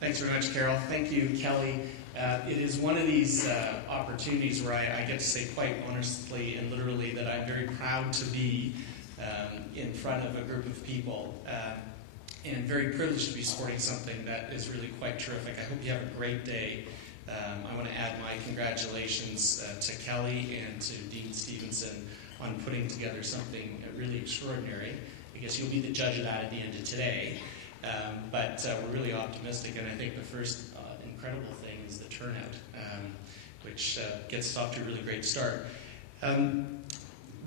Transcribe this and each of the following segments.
Thanks very much, Carol. Thank you, Kelly. It is one of these opportunities where I get to say quite honestly and literally that I'm very proud to be in front of a group of people and very privileged to be supporting something that is really quite terrific. I hope you have a great day. I want to add my congratulations to Kelly and to Dean Stevenson on putting together something really extraordinary. I guess you'll be the judge of that at the end of today. But we're really optimistic, and I think the first incredible thing is the turnout, which gets us off to a really great start.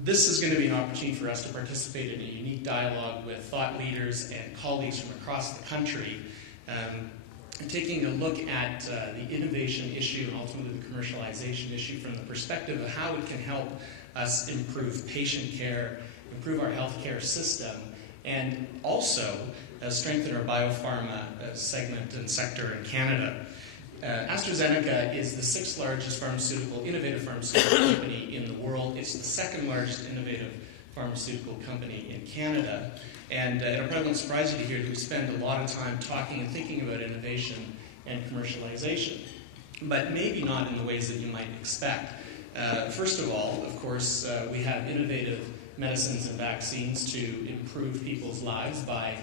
This is going to be an opportunity for us to participate in a unique dialogue with thought leaders and colleagues from across the country, taking a look at the innovation issue and ultimately the commercialization issue from the perspective of how it can help us improve patient care, improve our healthcare system, and also strengthen our biopharma segment and sector in Canada. AstraZeneca is the 6th largest innovative pharmaceutical company in the world. It's the 2nd largest innovative pharmaceutical company in Canada. And it probably won't surprise you to hear that we spend a lot of time talking and thinking about innovation and commercialization, but maybe not in the ways that you might expect. First of all, of course, we have innovative medicines and vaccines to improve people's lives by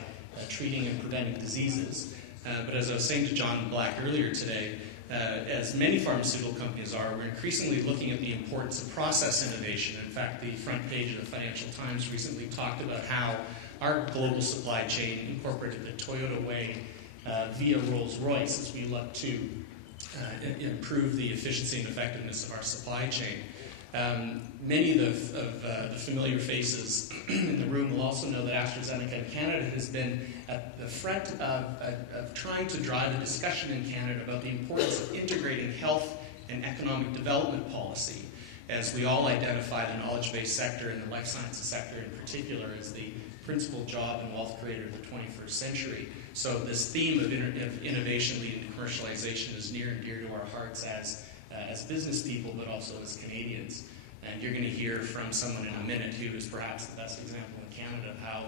treating and preventing diseases. But as I was saying to John Black earlier today, as many pharmaceutical companies are, we're increasingly looking at the importance of process innovation. In fact, the front page of the Financial Times recently talked about how our global supply chain incorporated the Toyota way via Rolls-Royce as we look to improve the efficiency and effectiveness of our supply chain. Many of the familiar faces in the room will also know that AstraZeneca in Canada has been at the front of trying to drive a discussion in Canada about the importance of integrating health and economic development policy, as we all identify the knowledge-based sector and the life sciences sector in particular as the principal job and wealth creator of the 21st century. So this theme of innovation leading to commercialization is near and dear to our hearts as business people, but also as Canadians. And you're going to hear from someone in a minute who is perhaps the best example in Canada of how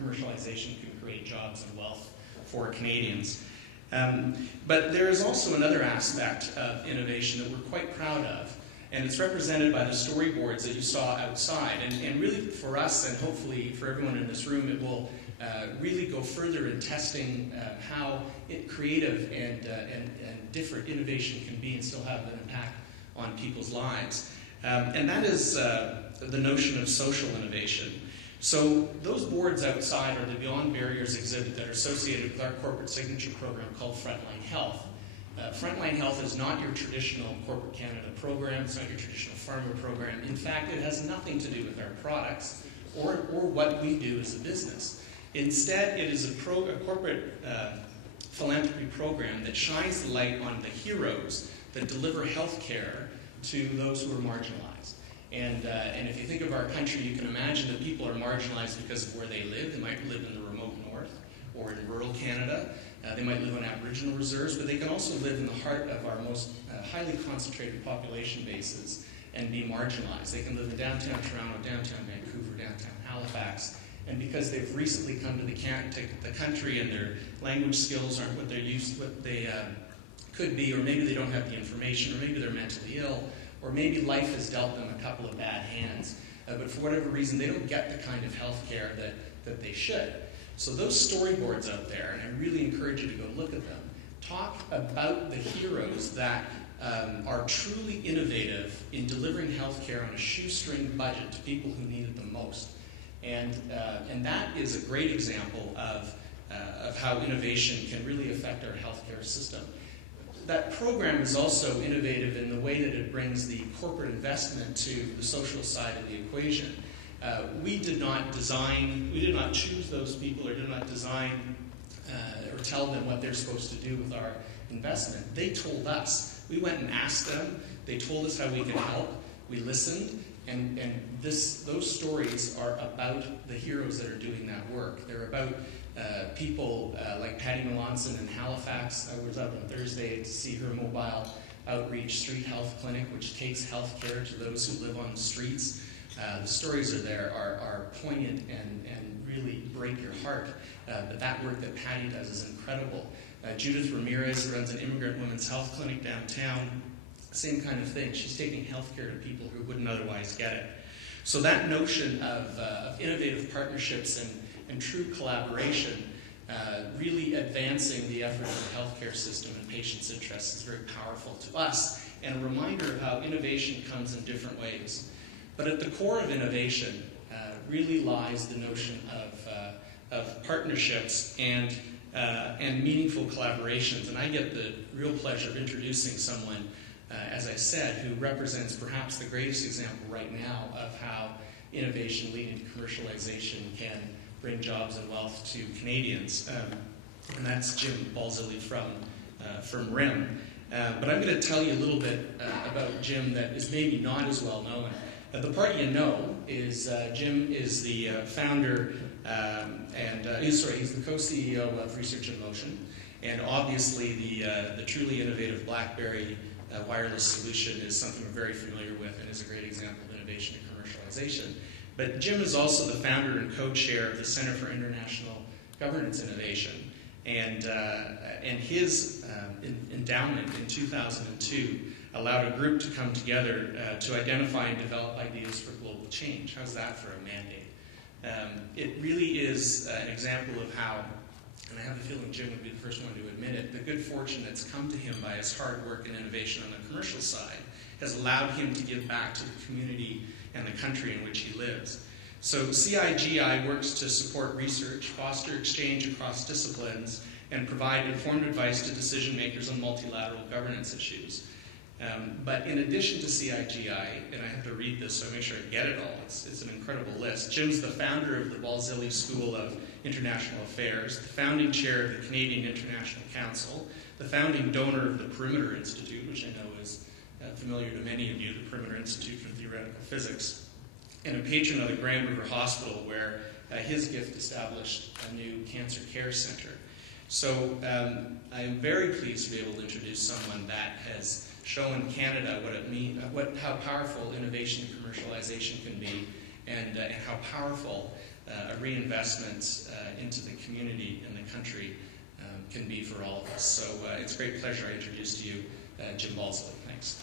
commercialization can create jobs and wealth for Canadians. But there is also another aspect of innovation that we're quite proud of, and it's represented by the storyboards that you saw outside. And really for us, and hopefully for everyone in this room, it will really go further in testing how creative and different innovation can be and still have an impact on people's lives. And that is the notion of social innovation. So those boards outside are the Beyond Barriers exhibit that are associated with our corporate signature program called Frontline Health. Frontline Health is not your traditional corporate Canada program. It's not your traditional pharma program. In fact, it has nothing to do with our products or what we do as a business. Instead, it is a corporate philanthropy program that shines the light on the heroes that deliver health care to those who are marginalized. And if you think of our country, you can imagine that people are marginalized because of where they live. They might live in the remote north or in rural Canada. They might live on Aboriginal reserves, but they can also live in the heart of our most highly concentrated population bases and be marginalized. They can live in downtown Toronto, downtown Vancouver, downtown Halifax, and because they've recently come to the country and their language skills aren't what they could be, or maybe they don't have the information, or maybe they're mentally ill, or maybe life has dealt them a couple of bad hands, but for whatever reason they don't get the kind of health care that they should. So those storyboards out there, and I really encourage you to go look at them, talk about the heroes that are truly innovative in delivering health care on a shoestring budget to people who need it the most. And that is a great example of how innovation can really affect our healthcare system. That program is also innovative in the way that it brings the corporate investment to the social side of the equation. We did not choose those people or did not design or tell them what they're supposed to do with our investment. They told us. We went and asked them. They told us how we could help. We listened. And those stories are about the heroes that are doing that work. They're about people like Patty Melanson in Halifax. I was up on Thursday to see her mobile outreach street health clinic, which takes health care to those who live on the streets. The stories are poignant and really break your heart. But that work that Patty does is incredible. Judith Ramirez runs an immigrant women's health clinic downtown. Same kind of thing. She's taking healthcare to people who wouldn't otherwise get it. So that notion of innovative partnerships and true collaboration, really advancing the effort of the healthcare system and patients' interests is very powerful to us, and a reminder of how innovation comes in different ways. But at the core of innovation really lies the notion of partnerships and meaningful collaborations. And I get the real pleasure of introducing someone, as I said, who represents perhaps the greatest example right now of how innovation leading to commercialization can bring jobs and wealth to Canadians. And that's Jim Balsillie from RIM. But I'm going to tell you a little bit about Jim that is maybe not as well known. The part you know is Jim is the founder he's the co-CEO of Research in Motion, and obviously the truly innovative BlackBerry wireless solution is something we're very familiar with and is a great example of innovation and commercialization. But Jim is also the founder and co-chair of the Center for International Governance Innovation, and his endowment in 2002 allowed a group to come together to identify and develop ideas for global change. How's that for a mandate? It really is an example of how, and I have the feeling Jim would be the first one to admit it, the good fortune that's come to him by his hard work and innovation on the commercial side has allowed him to give back to the community and the country in which he lives. So CIGI works to support research, foster exchange across disciplines, and provide informed advice to decision makers on multilateral governance issues. But in addition to CIGI, and I have to read this so I make sure I get it all, it's an incredible list. Jim's the founder of the Balsillie School of International Affairs, the founding chair of the Canadian International Council, the founding donor of the Perimeter Institute, which I know is familiar to many of you, the Perimeter Institute for Theoretical Physics, and a patron of the Grand River Hospital, where his gift established a new cancer care center. So I am very pleased to be able to introduce someone that has shown Canada what it means, how powerful innovation and commercialization can be, and how powerful a reinvestment into the community and the country can be for all of us. So it's a great pleasure I introduce to you Jim Balsillie. Thanks.